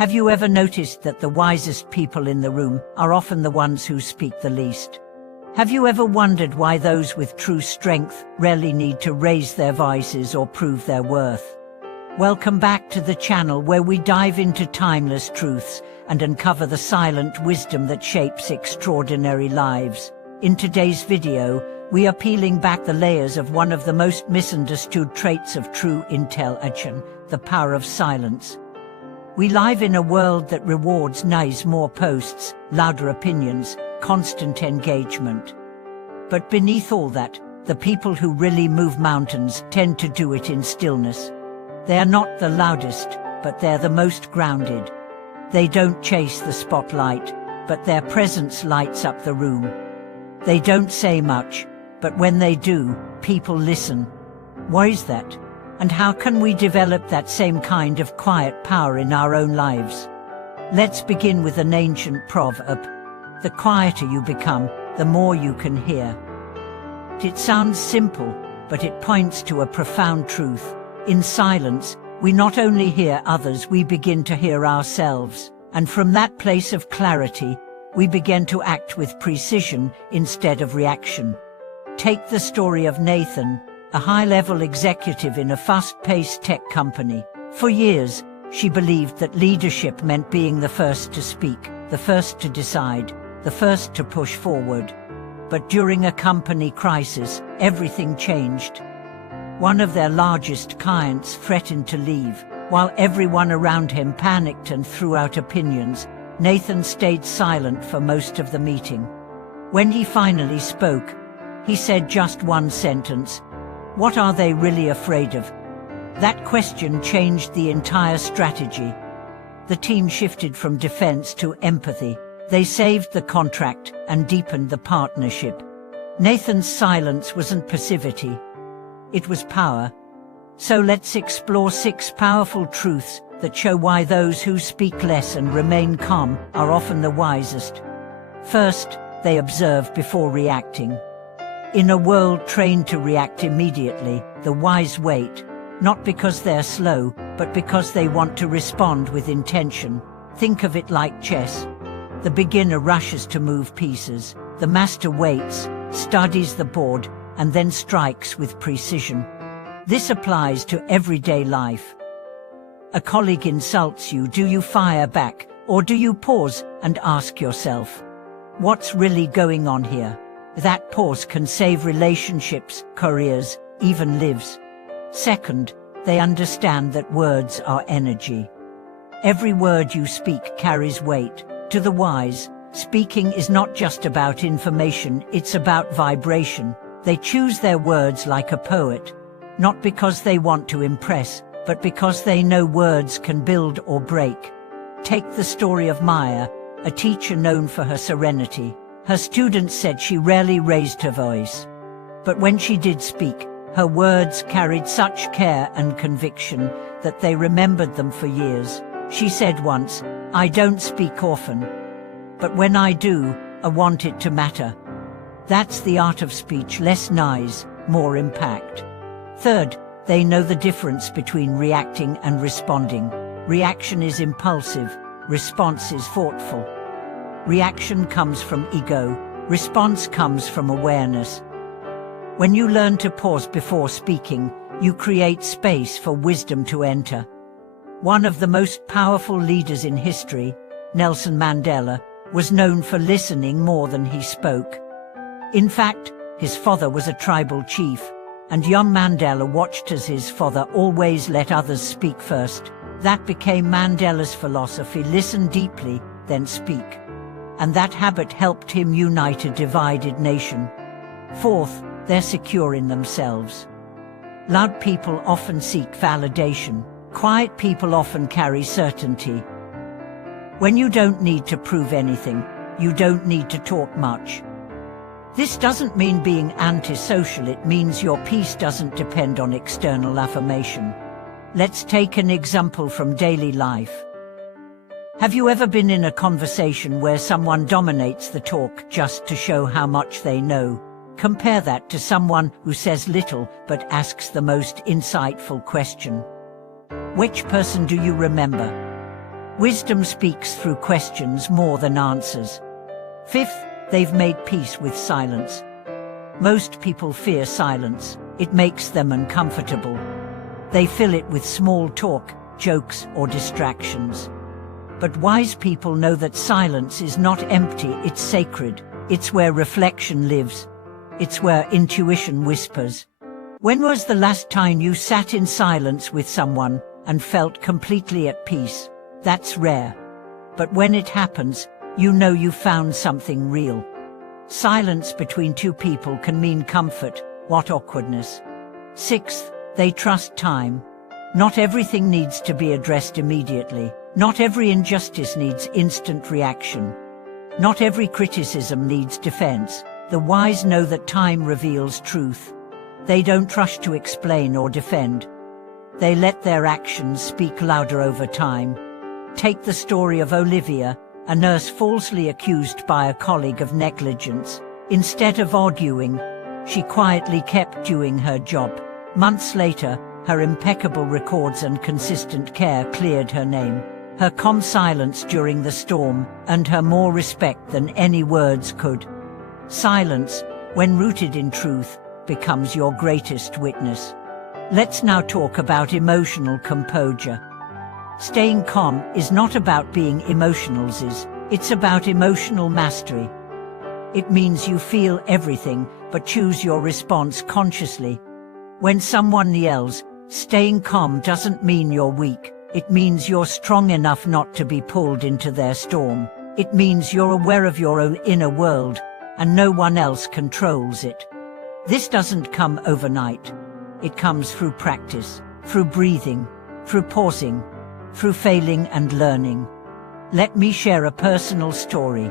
Have you ever noticed that the wisest people in the room are often the ones who speak the least? Have you ever wondered why those with true strength rarely need to raise their voices or prove their worth? Welcome back to the channel where we dive into timeless truths and uncover the silent wisdom that shapes extraordinary lives. In today's video, we are peeling back the layers of one of the most misunderstood traits of true intelligence, the power of silence. We live in a world that rewards noise, more posts, louder opinions, constant engagement. But beneath all that, the people who really move mountains tend to do it in stillness. They are not the loudest, but they're the most grounded. They don't chase the spotlight, but their presence lights up the room. They don't say much, but when they do, people listen. Why is that? And how can we develop that same kind of quiet power in our own lives? Let's begin with an ancient proverb. The quieter you become, the more you can hear. It sounds simple, but it points to a profound truth. In silence, we not only hear others, we begin to hear ourselves. And from that place of clarity, we begin to act with precision instead of reaction. Take the story of Nathan, a high-level executive in a fast-paced tech company. For years, she believed that leadership meant being the first to speak, the first to decide, the first to push forward. But during a company crisis, everything changed. One of their largest clients threatened to leave. While everyone around him panicked and threw out opinions, Nathan stayed silent for most of the meeting. When he finally spoke, he said just one sentence: "What are they really afraid of?" That question changed the entire strategy. The team shifted from defense to empathy. They saved the contract and deepened the partnership. Nathan's silence wasn't passivity. It was power. So let's explore 6 powerful truths that show why those who speak less and remain calm are often the wisest. First, they observe before reacting. In a world trained to react immediately, the wise wait, not because they're slow, but because they want to respond with intention. Think of it like chess. The beginner rushes to move pieces. The master waits, studies the board, and then strikes with precision. This applies to everyday life. A colleague insults you. Do you fire back, or do you pause and ask yourself, what's really going on here? That pause can save relationships, careers, even lives. Second, they understand that words are energy. Every word you speak carries weight. To the wise, speaking is not just about information, it's about vibration. They choose their words like a poet, not because they want to impress, but because they know words can build or break. Take the story of Maya, a teacher known for her serenity. Her students said she rarely raised her voice. But when she did speak, her words carried such care and conviction that they remembered them for years. She said once, "I don't speak often, but when I do, I want it to matter." That's the art of speech: less noise, more impact. Third, they know the difference between reacting and responding. Reaction is impulsive, response is thoughtful. Reaction comes from ego, response comes from awareness. When you learn to pause before speaking, you create space for wisdom to enter. One of the most powerful leaders in history, Nelson Mandela, was known for listening more than he spoke. In fact, his father was a tribal chief, and young Mandela watched as his father always let others speak first. That became Mandela's philosophy: listen deeply, then speak. And that habit helped him unite a divided nation. Fourth, they're secure in themselves. Loud people often seek validation. Quiet people often carry certainty. When you don't need to prove anything, you don't need to talk much. This doesn't mean being antisocial, it means your peace doesn't depend on external affirmation. Let's take an example from daily life. Have you ever been in a conversation where someone dominates the talk just to show how much they know? Compare that to someone who says little but asks the most insightful question. Which person do you remember? Wisdom speaks through questions more than answers. 5th, they've made peace with silence. Most people fear silence. It makes them uncomfortable. They fill it with small talk, jokes, or distractions. But wise people know that silence is not empty, it's sacred. It's where reflection lives. It's where intuition whispers. When was the last time you sat in silence with someone and felt completely at peace? That's rare. But when it happens, you know you found something real. Silence between two people can mean comfort, not awkwardness. 6th, they trust time. Not everything needs to be addressed immediately. Not every injustice needs instant reaction. Not every criticism needs defense. The wise know that time reveals truth. They don't rush to explain or defend. They let their actions speak louder over time. Take the story of Olivia, a nurse falsely accused by a colleague of negligence. Instead of arguing, she quietly kept doing her job. Months later, her impeccable records and consistent care cleared her name. Her calm silence during the storm earned her more respect than any words could. Silence, when rooted in truth, becomes your greatest witness. Let's now talk about emotional composure. Staying calm is not about being emotional, it's about emotional mastery. It means you feel everything, but choose your response consciously. When someone yells, staying calm doesn't mean you're weak. It means you're strong enough not to be pulled into their storm. It means you're aware of your own inner world, and no one else controls it. This doesn't come overnight. It comes through practice, through breathing, through pausing, through failing and learning. Let me share a personal story.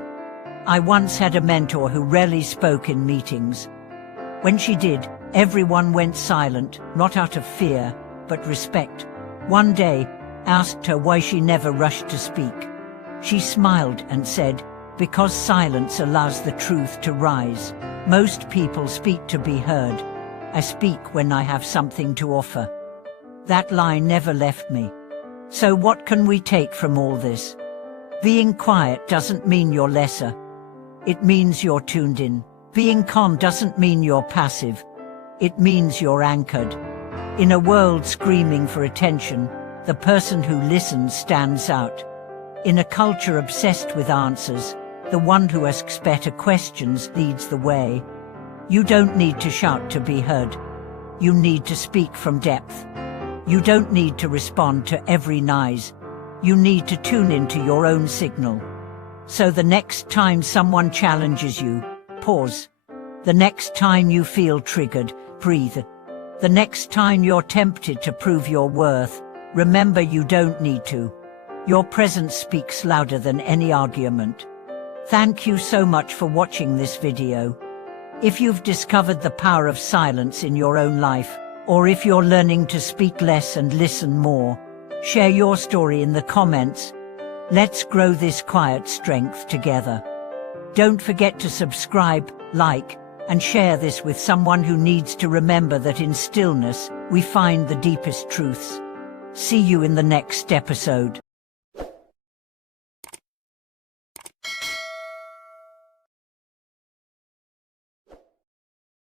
I once had a mentor who rarely spoke in meetings. When she did, everyone went silent, not out of fear, but respect. One day, I asked her why she never rushed to speak. She smiled and said, "Because silence allows the truth to rise. Most people speak to be heard. I speak when I have something to offer." That line never left me. So what can we take from all this? Being quiet doesn't mean you're lesser. It means you're tuned in. Being calm doesn't mean you're passive. It means you're anchored. In a world screaming for attention, the person who listens stands out. In a culture obsessed with answers, the one who asks better questions leads the way. You don't need to shout to be heard. You need to speak from depth. You don't need to respond to every noise. You need to tune into your own signal. So the next time someone challenges you, pause. The next time you feel triggered, breathe. The next time you're tempted to prove your worth, remember you don't need to. Your presence speaks louder than any argument. Thank you so much for watching this video. If you've discovered the power of silence in your own life, or if you're learning to speak less and listen more, share your story in the comments. Let's grow this quiet strength together. Don't forget to subscribe, like, and share this with someone who needs to remember that in stillness, we find the deepest truths. See you in the next episode.